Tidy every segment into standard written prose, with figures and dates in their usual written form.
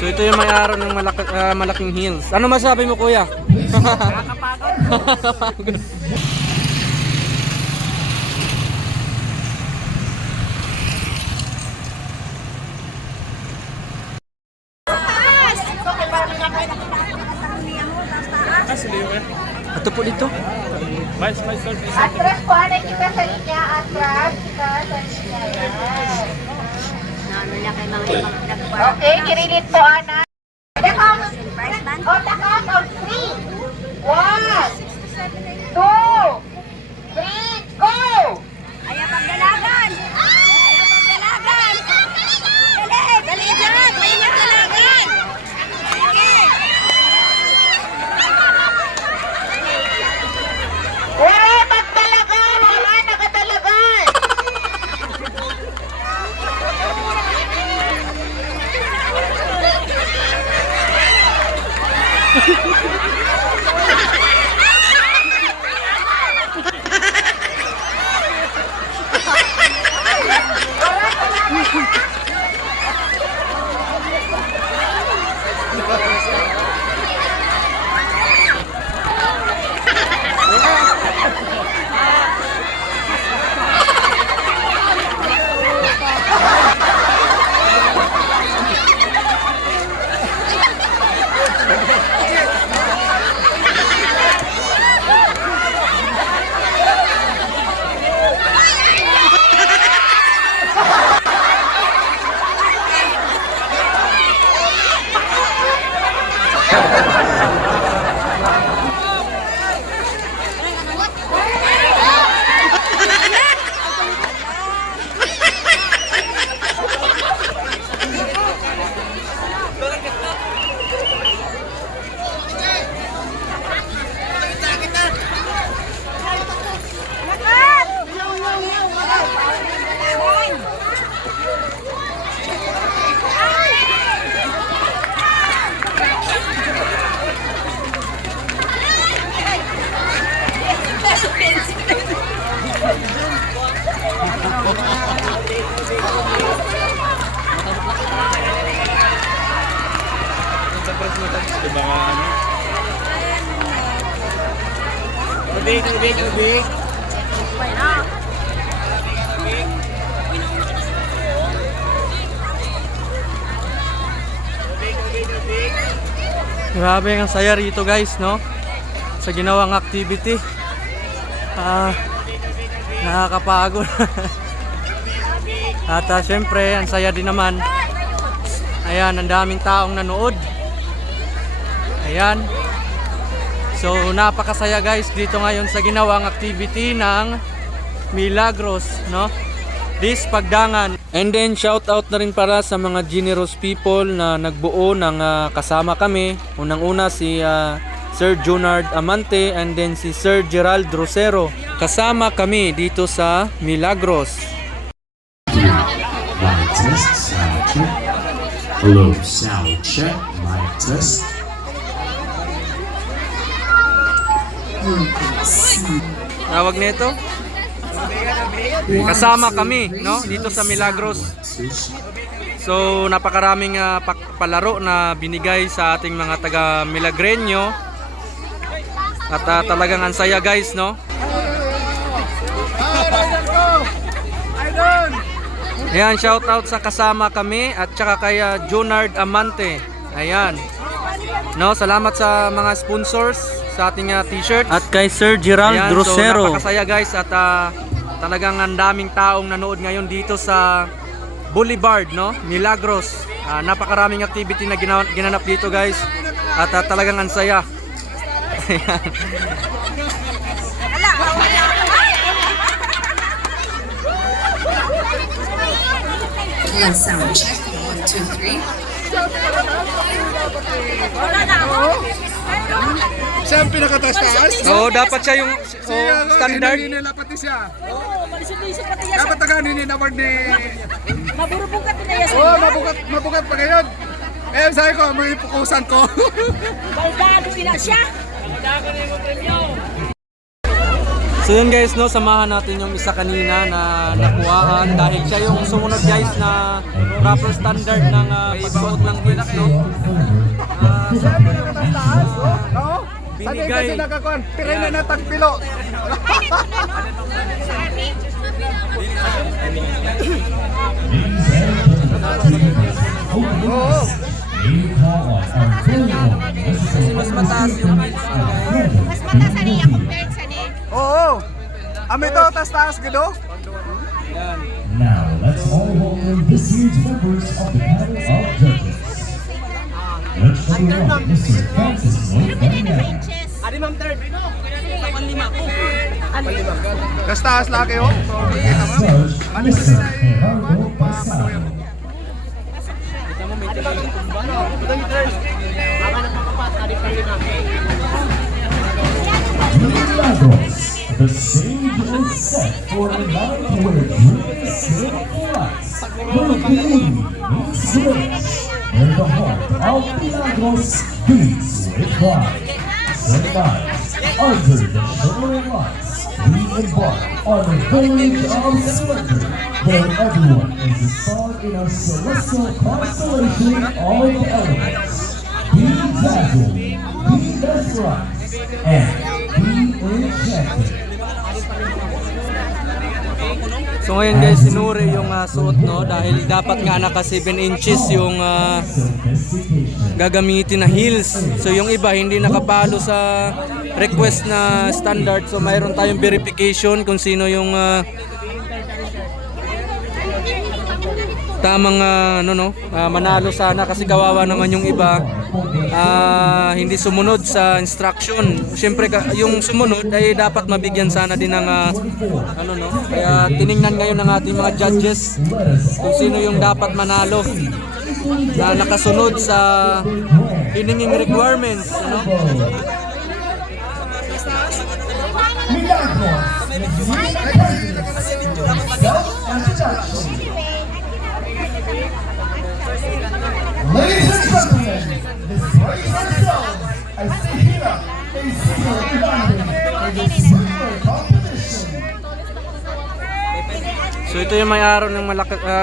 So ito yung may-ari ng malaking hills. Ano masabi mo, kuya? Nakakapagod. Ito po dito. Atras po, anak kita sa linya. Atras kita sa linya. Okay, kirilit po, anak. Dakang. O, dakang. O, 3. 1, 2, 3, go! Ayaw pagdalagan! Ayaw pagdalagan! Dali! Dali dyan! Maingat dalagan! Sige! Wala magdalagan! Wala nakadalagan! Ubig. Grabe ang saya rito, guys, no? Sa ginawang activity. Nakakapagod. At syempre, ang saya din naman. Ayan, ang daming taong nanood. Ayan. So, napakasaya, guys, dito ngayon sa ginawang activity ng Milagros, no? This Pagdangan. And then, shout out na rin para sa mga generous people na nagbuo ng kasama kami. Unang-una si Sir Junard Amante and then si Sir Gerald Rosero. Kasama kami dito sa Milagros. Mic test, sound check. Hello, sound check, mic test. Tawag nito? Kasama kami, no? Dito sa Milagros. So, napakaraming palaro na binigay sa ating mga taga Milagreño. At talagang ang saya, guys, no? Ayan, shout out sa kasama kami at saka kay Junard Amante. Ayan. No, salamat sa mga sponsors sa ating t-shirt at kay Sir Gerald Rosero. So, napakasaya, guys, at talagang ang daming taong nanood ngayon dito sa Boulevard, no? Milagros. Napakaraming activity na ginanap dito, guys. At talagang ang saya. Sound check. 1, 2, 3. Siya ang pinakataas-taas? Oo, dapat siya yung standard. Nila pati siya. Dapat taganin ni award ni... Maburubukat na yan. Oo, mabukat pa ngayon. Eh, sabi ko, may pukusan ko. Baldado ina siya. So So yun guys, no, samahan natin yung isa kanina na nakuhaan dahil siya yung sumunod guys na proper standard ng pagsuot ng heels, no. Sabi yung taas, oh. Oo. Sabi Binigay. kasi nakakuan, tira na natagpilo. Oo. Kasi mas mataas yung heels mo guys. Mas mataas sa niya compared sa niya. Oo. Ami to, taas gido. Now, let's all welcome this year's members of the panel of judges. Let's welcome Mr. Francis Lloyd Banana. Kas taas laki, oh. Judge, Mr. Gerardo Pasado. Milagros, the stage is set for a night where dreams still flies, where beauty meets grace, where the heart of Milagros beats with pride. Tonight, under the shimmering lights, we embark on a voyage of splendor, where everyone is a star in our celestial constellation of elements. Be dazzled, be mesmerized, and be enchanted. So ngayon guys, sinuri yung suot, no, dahil dapat nga naka 7 inches yung gagamitin na heels. So yung iba hindi nakapalo sa request na standard. So mayroon tayong verification kung sino yung tamang manalo sana, kasi kawawa naman yung iba hindi sumunod sa instruction. Siyempre yung sumunod ay dapat mabigyan sana din ng kaya tiningnan ngayon ng ating mga judges kung sino yung dapat manalo na nakasunod sa hininging requirements, Ladies and gentlemen, this race ourselves, I see here a silver diamond in the silver competition. So ito yung may-ari ng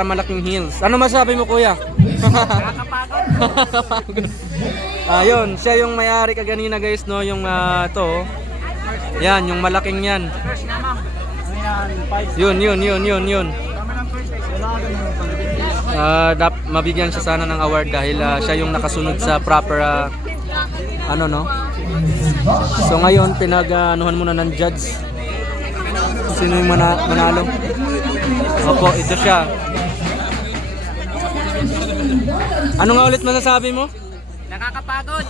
malaking heels. Ano masabi mo, kuya? Nakakapagod. Ayun, siya yung may-ari kaganina guys, no, yung ito. Yan, yung malaking yan. Yun. Mabigyan siya sana ng award dahil siya yung nakasunod sa proper So ngayon pinag-anuhan muna ng judge sino yung manalo. Opo, ito siya. Ano nga ulit masasabi mo? Nakakapagod.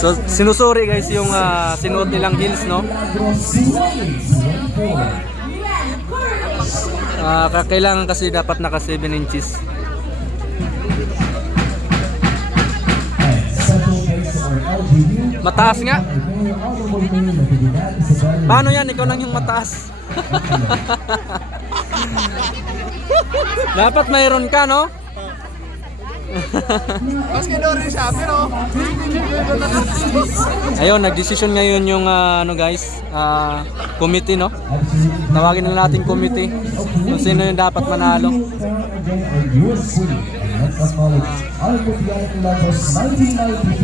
So sinusuri guys yung sinuot nilang heels, no? Kailangan kasi dapat naka 7 inches. Mataas nga. Paano yan? Ikaw lang yung mataas. Dapat mayroon ka, no? Mas rin siya, pero Ayun, nagdesisyon ngayon yung committee, no? Tawagin na natin committee kung sino yung dapat manalo. Let's acknowledge our Milagros 1992